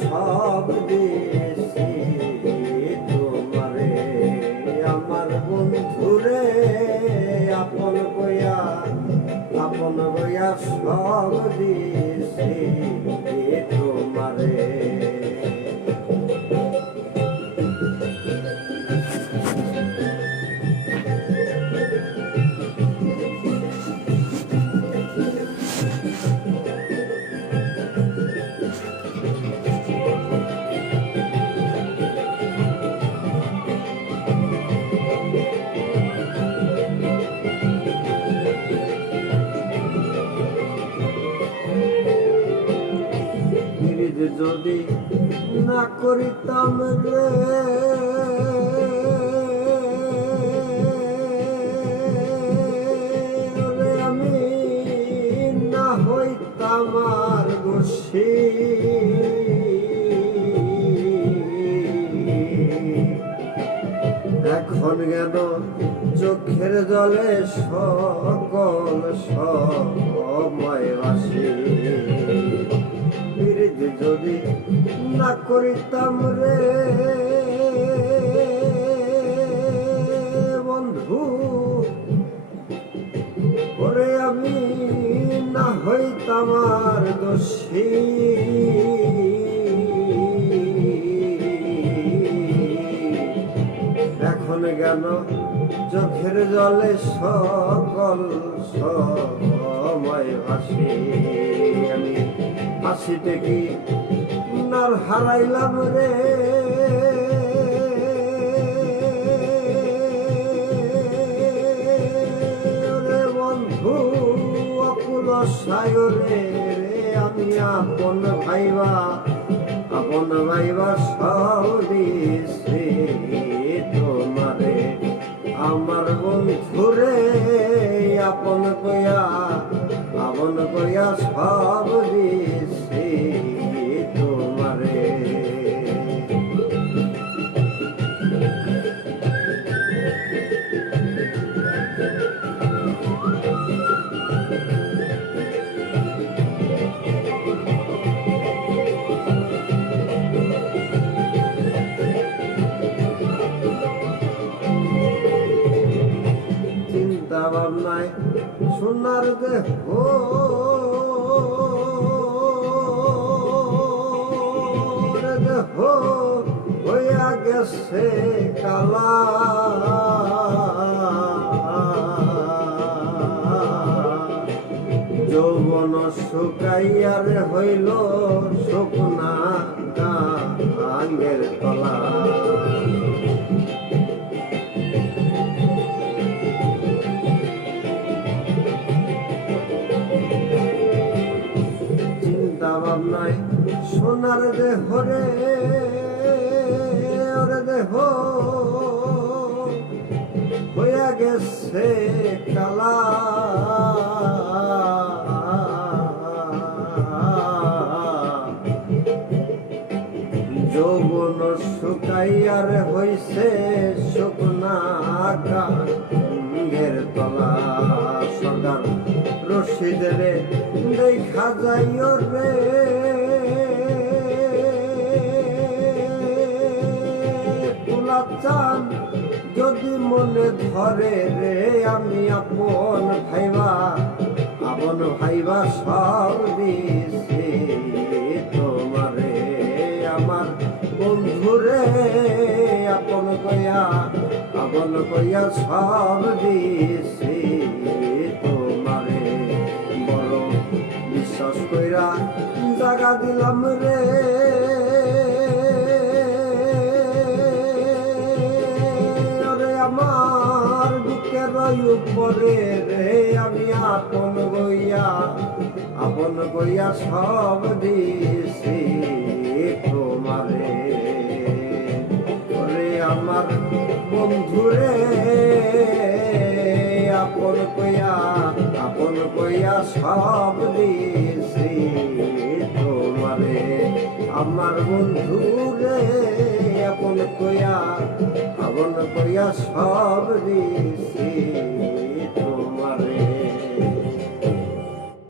সব দিয়েছি তোমারে আমার বন্ধুরে আপন বইয়া সব দিয়েছি তোমারে যদি না করিতাম রে আমি না হইতাম আর দোষী এখন গেল চোখের জলে সকল সময় আসি যদি না করিতাম রে বন্ধু ওরে আমি না হইতাম আর দোষী এখন গেল চোখের জলে সকল সময় ভাসি আমি হাসিতে কি নার হারাইলাম রে বন্ধু অকুল সায়রে আমি আপন ভাইবা সব দিয়েছি তোমারে আমার বন্ধুরে আপন কইয়া সব দিয়েছি তোমারে চিন্তা ভাবনায় সোনার দেহ হইয়া গেছে কালা যৌবন শুকাইয়ারে হইল শুকনা গাঙ্গের তলা চিন্তা ভাবনায় সোনার দেহ রে দেহ হইয়া গেছে কালা যৌবন শুকাইয়ার হইছে শুকনা গাঙ্গের তলা সর্দার রশিদের দেখা যাইও রে চান যদি মনে ধরে রে আমি আপন ভাইবা সব দিয়েছি তোমারে আমার বন্ধুরে আপন কইয়া সব দিয়েছি তোমারে বড় বিশ্বাস কইরা জাগা দিলাম রে আমার বুকের উপরে রে আমি আপন গইয়া সব দিয়েছি তোমারে ওরে আমার বন্ধুরে আপন কইয়া সব দিয়েছি তোমারে আমার বন্ধুরে আপন কইয়া সব দিয়েছি